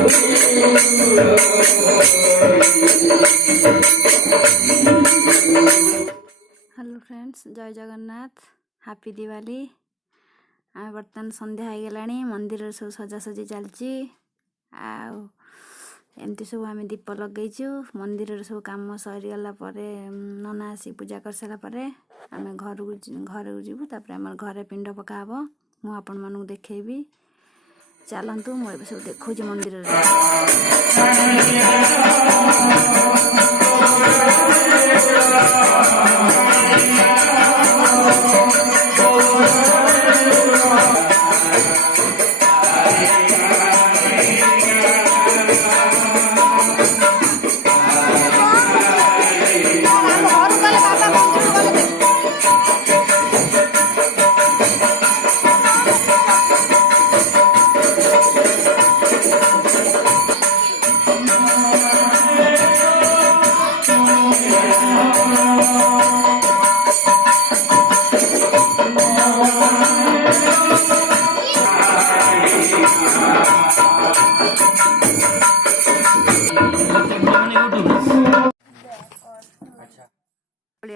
Hello friends, जय Jagannath, happy Diwali. आम बर्तमान संध्या हो गला, मंदिर सब सजासजी चलती एमती सब आम दीप लगेचु। मंदिर सब काम सरीगला नना आसी पूजा कर सारापर आम घर को जीवु। आम घरे पिंड पका हम। मु आपण मानू देखेबी, चलतु मुझे सब देखो मंदिर।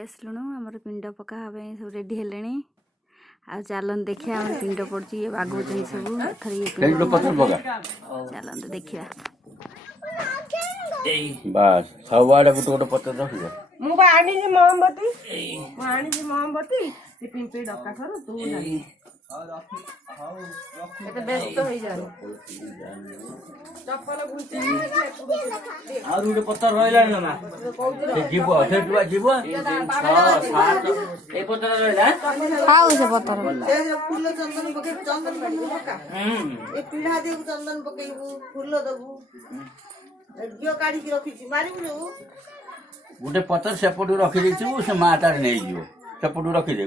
आसलुणु आमर पिंड पका सब रेडी हेले। आ चलन देखिया आम पिंड पड़ी बागुच सब चलन देखिया। बस सब आड़े गोटे गोटे पत्र रखियो। मुझे आनी मोमबत्ती मोमबत्ती पिंपी डका करू तू व्यस्त हो जाए चप्पल घुंची और गोटे पत्र रहिला न मा जीव सेठुआ जीव ए पत्र रहिला खाऊ से पत्थर फूल चंदन पके चंदन पका ए पीढ़ा देबू चंदन पकेबू फूल देबू घिओ काढ़ी के रखी मारिबू गोटे पत्र सेपटू रखी देछु से मातार नै जियो सेपटू रखी दे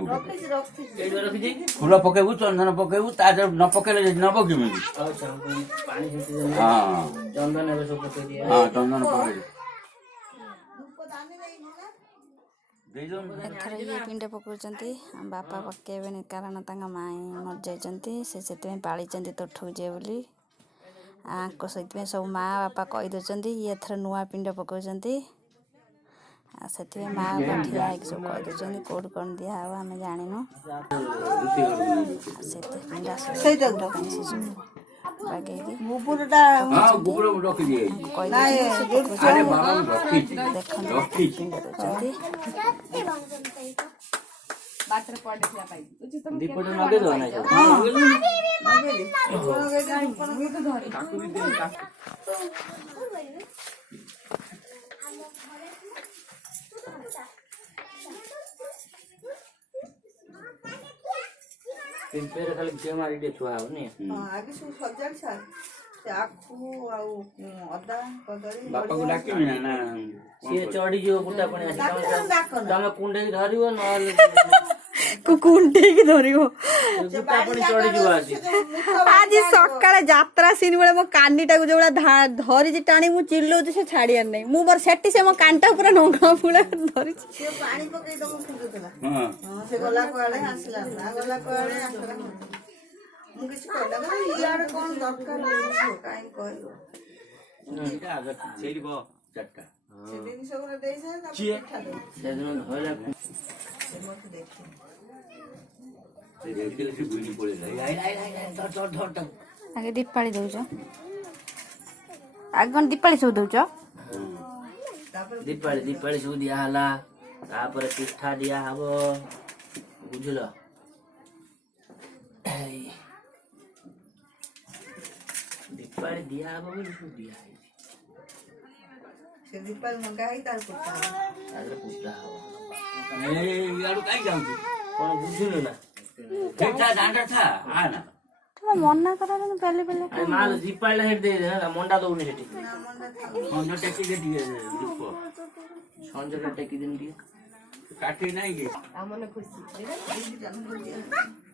फूल पकेबू चंदन पकेबू ताज न पकेले नब केमिति पानी हां चंदन सब पके दिया। हां चंदन पके एथर ये पिंड पकाउछन्ती बापा पकेबेनी कारण तांगा माई मर जाइछन्ती से पाली तोठू जे बोली आंको सहित सब माँ बापा कही दौरान ये एथर नुआ पिंड पकाउछन्ती से माँ बापा ठिया सब कही दौरान कौट कौन दिया आम जानिनु दीपट नगे दो ना पिंपेर खाली के मारी दे छुआ हो ने आगे सब सजाड़ छाड़ आखु आ अदा कदली बापा को डाके ना से चढ़ी जो गुटा पनि आसी तमे कुंडे धरियो न कुकुंटे की धरिबो गुटा पनि चढ़ी जो आसी आज सकाळे यात्रा सीन बेले मो कानीटा को जोड़ा धरी जे टाणी मु चिल्लो से छाड़ियार नै मु बर सेट्टी से मो कांटा पूरा नंगा फुला धरी से पानी पकई दम फुलुतला हां से गला कोआले आसला ना गला कोआले आसला मु किछ कहला गला यार कोन दरकार छै काई कहलो एटा अगर छेरी बो चटका से दिन सब दे से पिठा दे से दिन होला से मत देखी से देखले से गुली पड़े आई धर आगे दीपाली दउछ आगन दीपाली सब दउछ दीपाली सब दिया हला तापर पिठा दिया हबो बुझलो दीपाली दिया हबो बोली सब दिया से दीपाल मंगा है तार पुता हबो ए यार काई जाउछु कोन बुझिनु ना ठेटा डांडा था आना तुम मना करा पहले पहले अरे माल दीपाली हेड दे ना मंडा दउनी सेठी ना मंडा था फोन टेकी दे दिए रुको संजय टेकी दिन दिए काटी नहीं गे आमने खुशी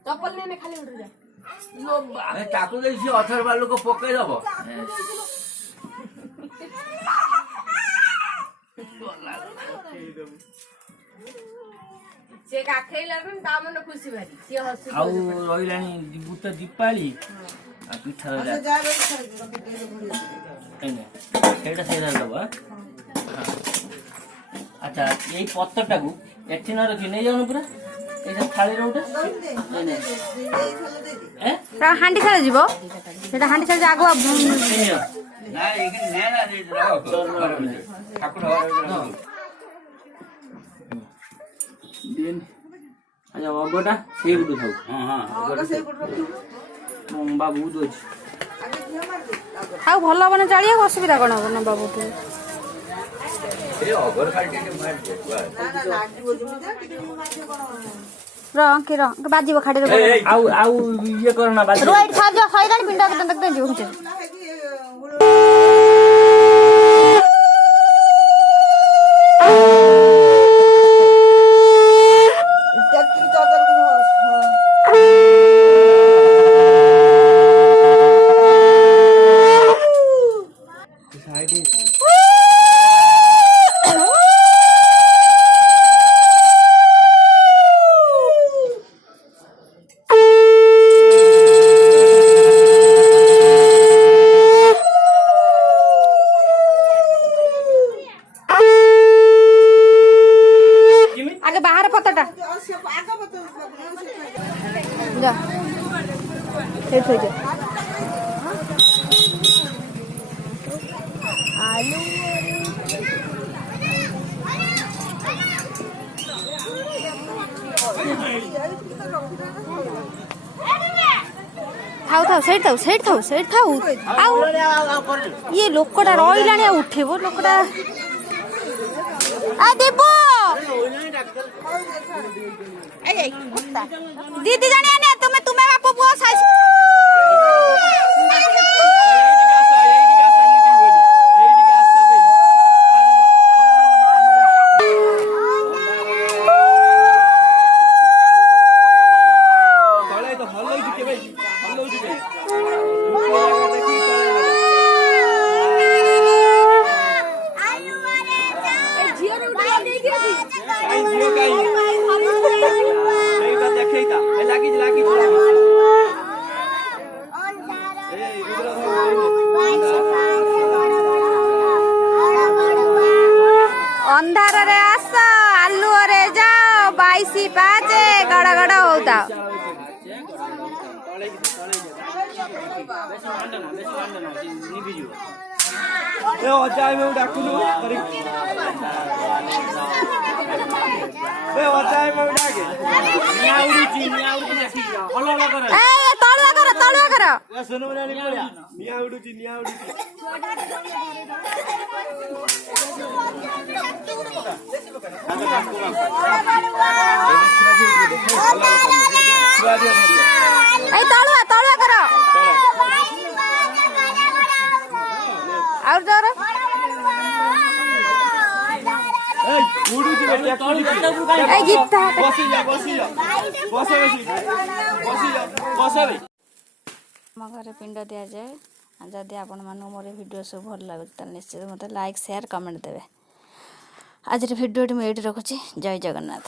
चप्पल लेने खाली उठ जा लो बा ए ताकू दे सी अथर बालू को पकई दबो से काखेला न ता मन खुशी भारी से हसी आउ रहिलानी बुत दीपाली आ पिठा जा रे ସେଇଟା ସେଇଟା ଦବ। ଆଚ୍ଛା ଏଇ ପତ୍ରଟାକୁ ଏଠି ନ ରଖି ନେଇଯାଉନ ପୁରା ଏଇଟା ଥାଳିରେ ଗୋଟେ ହାଣ୍ଡି ଶାଳ ଯିବ ସେଟା ହାଣ୍ଡି ଶାଳ ଆଗୁଆ ନା ଏଇখানে নে না ঠাকুর ଆଚ୍ଛା ଅଗଟା ସେଇ ଗୁଟେ ଥାଉ। ହଁ ହଁ ବାବୁ ଦଉଛି ଆଉ ଭଲ ହବନା ଚାଳିବାକୁ ଅସୁବିଧା କଣ ହବ ନବା ବୋଟୁ ଏ ଅଗର ଖାଲି ଟିକେ ମାରି ଦେ ବାଜିବ ଖାଡିରେ ଆଉ ଇଏ କର ନା ବାଜି ରୋଇଟ୍ ସାହାଯ୍ୟ ହଇରାଣି ପିଣ୍ଡ ଯିବ ଘୁଞ୍ଚେ ଆଗେ ବାହାର ପତଟା ଯା ସେଇଠି ଥୋଇଦିଅ ଆଲୁ ଥାଉ ସେଇଠି ଥାଉ ଆଉ ଇଏ ଲୋକଟା ରହିଲାଣି ଆଉ ଉଠେଇବ ଲୋକଟା ଦେବ दीदी जानिए ना तुम्हें बापू पुओ साइज अंधार रे आस आलू रे जाओ 22 5 गड़ गड़ होता तलुआ कर तलुआ कर और जोर ଆମ ଘରେ ପିଣ୍ଡ ଦିଆଯାଏ। ଯଦି ଆପଣ ମାନଙ୍କୁ ମୋର ଭିଡ଼ିଓ ସବୁ ଭଲ ଲାଗୁଛି ତାହେଲେ ନିଶ୍ଚିତ ମୋତେ ଲାଇକ୍ ସେୟାର କମେଣ୍ଟ ଦେବେ। ଆଜିର ଭିଡ଼ିଓଟି ମୁଁ ଏଇଠି ରଖୁଛି। ଜୟ ଜଗନ୍ନାଥ।